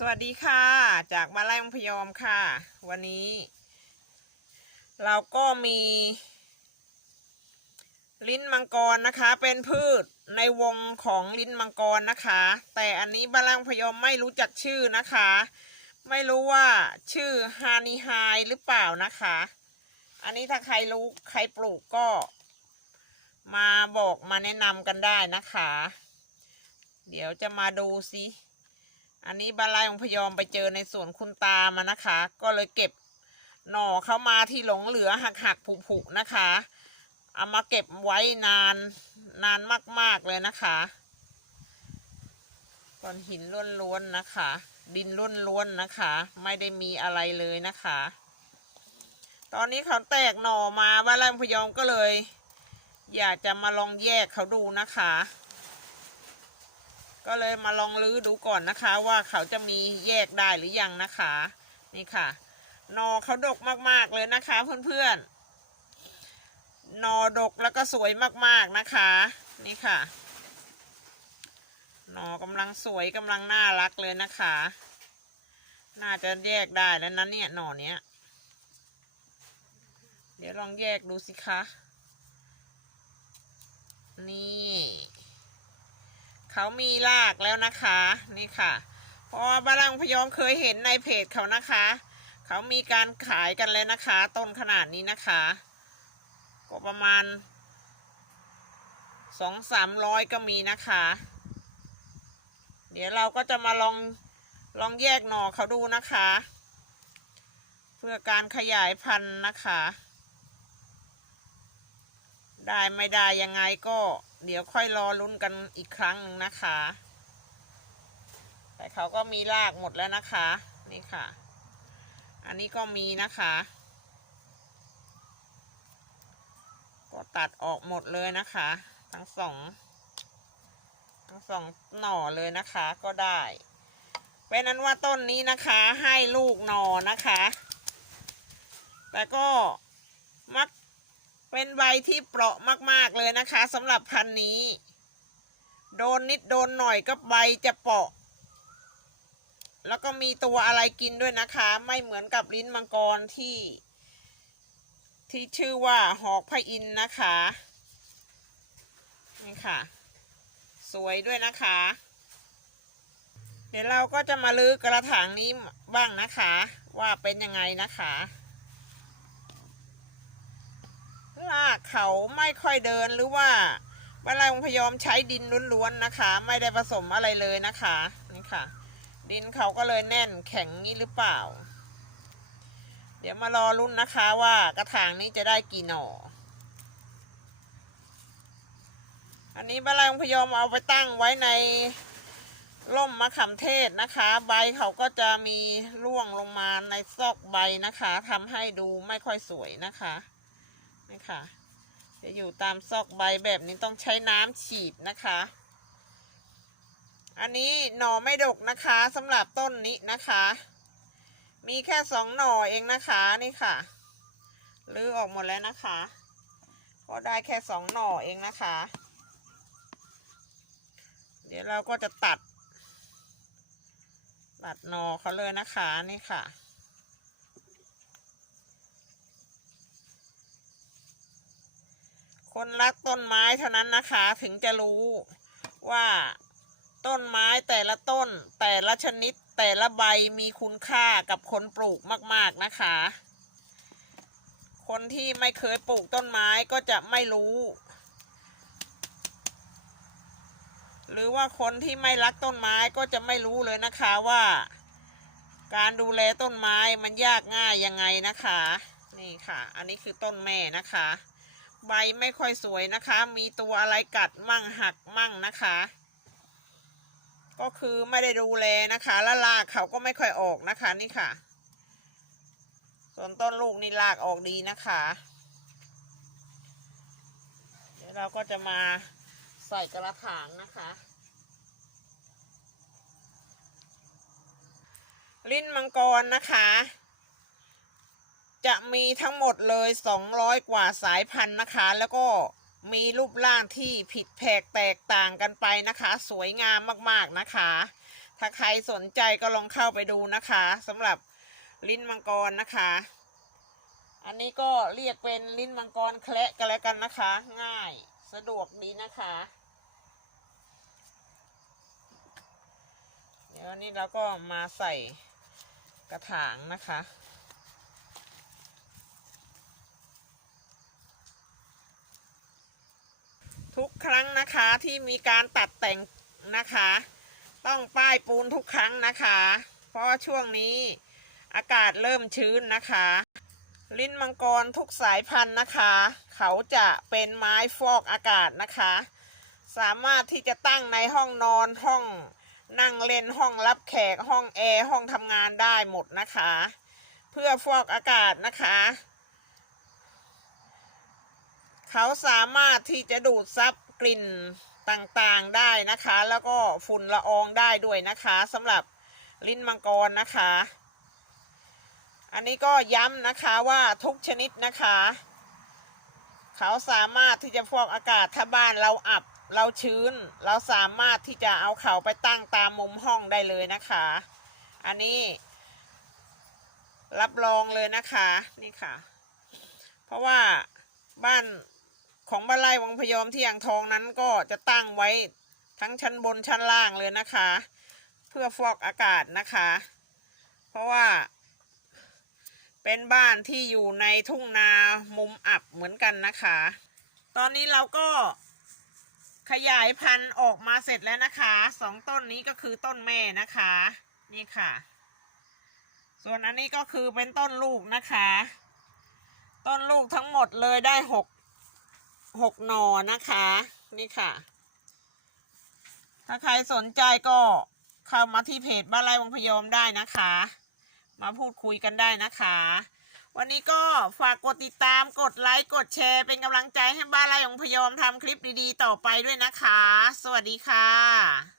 สวัสดีค่ะ จากมาไล่มังพยอมค่ะ วันนี้ เราก็มี ลิ้นมังกรนะคะ เป็นพืชในวงของลิ้นมังกรนะคะ แต่อันนี้บาลังพยอมไม่รู้จักชื่อนะคะ ไม่รู้ว่าชื่อฮานิไฮหรือเปล่านะคะ อันนี้ถ้าใครรู้ใครปลูกก็ มาบอกมาแนะนำกันได้นะคะ เดี๋ยวจะมาดูสิ อันนี้บาลายของพยอมไปเจอในสวนคุณตามานะคะ ก็เลยเก็บหน่อเข้ามาที่หลงเหลือหักหักผุผุๆนะคะ เอามาเก็บไว้นานนานมากๆเลยนะคะก้อนหินล้วนๆนะคะ ดินล้วนๆนะคะ ไม่ได้มีอะไรเลยนะคะ ตอนนี้เขาแตกหน่อมาบาลายองพยอมก็เลย อยากจะมาลองแยกเขาดูนะคะ ก็เลยมาลองลื้อดูก่อนนะคะ ว่าเขาจะมีแยกได้หรือยังนะคะ นี่ค่ะหนอเขาดกมากๆเลยนะคะเพื่อนๆหนอดกแล้วก็สวยมากๆนะคะ นี่ค่ะหนอกำลังสวยกำลังน่ารักเลยนะคะ น่าจะแยกได้แล้วนะเนี่ยหนอเนี้ย เดี๋ยวลองแยกดูสิคะ นี่ เขามีรากแล้วนะคะนี่ค่ะ เพราะว่าบาลังพยอมเคยเห็นในเพจเขานะคะ เขามีการขายกันเลยนะคะ ต้นขนาดนี้นะคะก็ประมาณสองสามร้อยก็มีนะคะ เดี๋ยวเราก็จะมาลองลองแยกหน่อเขาดูนะคะ เพื่อการขยายพันธุ์นะคะ ได้ไม่ได้ยังไงก็ เดี๋ยวค่อยรอลุ้นกันอีกครั้งหนึ่งนะคะ แต่เขาก็มีรากหมดแล้วนะคะ นี่ค่ะ อันนี้ก็มีนะคะ ก็ตัดออกหมดเลยนะคะ ทั้งสองทั้งสองหน่อเลยนะคะก็ได้เป็นนั้นว่าต้นนี้นะคะให้ลูกหน่อนะคะ แต่ก็มัก เป็นใบที่เปราะมากๆเลยนะคะสำหรับพันนี้ โดนนิดโดนหน่อยก็ใบจะเปราะ แล้วก็มีตัวอะไรกินด้วยนะคะ ไม่เหมือนกับลิ้นมังกรที่ ที่ชื่อว่าหอกพระอินทร์นะคะนี่ค่ะ สวยด้วยนะคะ เดี๋ยวเราก็จะมาลื้อกระถางนี้บ้างนะคะ ว่าเป็นยังไงนะคะ รากเขาไม่ค่อยเดินหรือว่าบาลายองพยอมใช้ดินล้วนๆนะคะ ไม่ได้ผสมอะไรเลยนะคะนี่ค่ะ ดินเขาก็เลยแน่นแข็งนี้หรือเปล่า เดี๋ยวมารอรุ่นนะคะว่ากระถางนี้จะได้กี่หน่อ อันนี้บาลายองพยอมเอาไปตั้งไว้ในร่มมะขามเทศนะคะ ใบเขาก็จะมีร่วงลงมาในซอกใบนะคะทำให้ดูไม่ค่อยสวยนะคะ นี่ค่ะจะอยู่ตามซอกใบแบบนี้ต้องใช้น้ำฉีดนะคะ อันนี้หน่อไม่ดกนะคะสำหรับต้นนี้นะคะ มีแค่สองหน่อเองนะคะนี่ค่ะลื้อออกหมดแล้วนะคะก็ได้แค่สองหน่อเองนะคะ เดี๋ยวเราก็จะตัด ตัดหน่อเขาเลยนะคะนี่ค่ะ คนรักต้นไม้เท่านั้นนะคะ ถึงจะรู้ว่าต้นไม้แต่ละต้น แต่ละชนิด แต่ละใบมีคุณค่ากับคนปลูกมาก ๆนะคะ คนที่ไม่เคยปลูกต้นไม้ก็จะไม่รู้ หรือว่าคนที่ไม่รักต้นไม้ก็จะไม่รู้เลยนะคะว่า การดูแลต้นไม้มันยากง่ายยังไงนะคะ นี่ค่ะ อันนี้คือต้นแม่นะคะ ใบไม่ค่อยสวยนะคะ มีตัวอะไรกัดมั่งหักมั่งนะคะ ก็คือไม่ได้ดูแลนะคะ แล้วรากเขาก็ไม่ค่อยออกนะคะนี่ค่ะ ส่วนต้นลูกนี่รากออกดีนะคะ เดี๋ยวเราก็จะมาใส่กระถางนะคะ ลิ้นมังกรนะคะ จะมีทั้งหมดเลย 200 กว่าสายพันธุ์นะคะ แล้วก็มีรูปร่างที่ผิดแผกแตกต่างกันไปนะคะ สวยงามมากๆนะคะ ถ้าใครสนใจก็ลองเข้าไปดูนะคะสำหรับลิ้นมังกรนะคะ อันนี้ก็เรียกเป็นลิ้นมังกรแคละกันแล้วกันนะคะ ง่ายสะดวกดีนะคะ เดี๋ยวนี้เราก็มาใส่กระถางนะคะ ทุกครั้ง นะคะที่มีการตัดแต่งนะคะ ต้องป้ายปูนทุกครั้งนะคะ เพราะว่าช่วงนี้อากาศเริ่มชื้นนะคะ ลิ้นมังกรทุกสายพันธุ์นะคะ เขาจะเป็นไม้ฟอกอากาศนะคะ สามารถที่จะตั้งในห้องนอนห้องนั่งเล่นห้องรับแขกห้องแอร์ห้องทำงานได้หมดนะคะ เพื่อฟอกอากาศนะคะ เขาสามารถที่จะดูดซับ กลิ่นต่างๆได้นะคะ แล้วก็ฝุ่นละอองได้ด้วยนะคะสำหรับลิ้นมังกรนะคะ อันนี้ก็ย้ำนะคะว่าทุกชนิดนะคะ เขาสามารถที่จะฟอกอากาศถ้าบ้านเราอับเราชื้น เราสามารถที่จะเอาเขาไปตั้งตามมุมห้องได้เลยนะคะ อันนี้รับรองเลยนะคะนี่ค่ะ เพราะว่าบ้าน ของบ้านไร่วังพยอมที่อ่างทองนั้นก็จะตั้งไว้ทั้งชั้นบนชั้นล่างเลยนะคะ เพื่อฟอกอากาศนะคะ เพราะว่า เป็นบ้านที่อยู่ในทุ่งนามุมอับเหมือนกันนะคะ ตอนนี้เราก็ขยายพันธุ์ออกมาเสร็จแล้วนะคะสองต้นนี้ก็คือต้นแม่นะคะ นี่ค่ะ ส่วนอันนี้ก็คือเป็นต้นลูกนะคะ ต้นลูกทั้งหมดเลยได้หก หกหนอนะคะ นี่ค่ะ ถ้าใครสนใจก็เข้ามาที่เพจบ้านไร่วังพยอมได้นะคะ มาพูดคุยกันได้นะคะ วันนี้ก็ฝากกดติดตามกดไลค์กดแชร์เป็นกำลังใจให้บ้านไร่วงพยอมทำคลิปดีๆ ต่อไปด้วยนะคะ สวัสดีค่ะ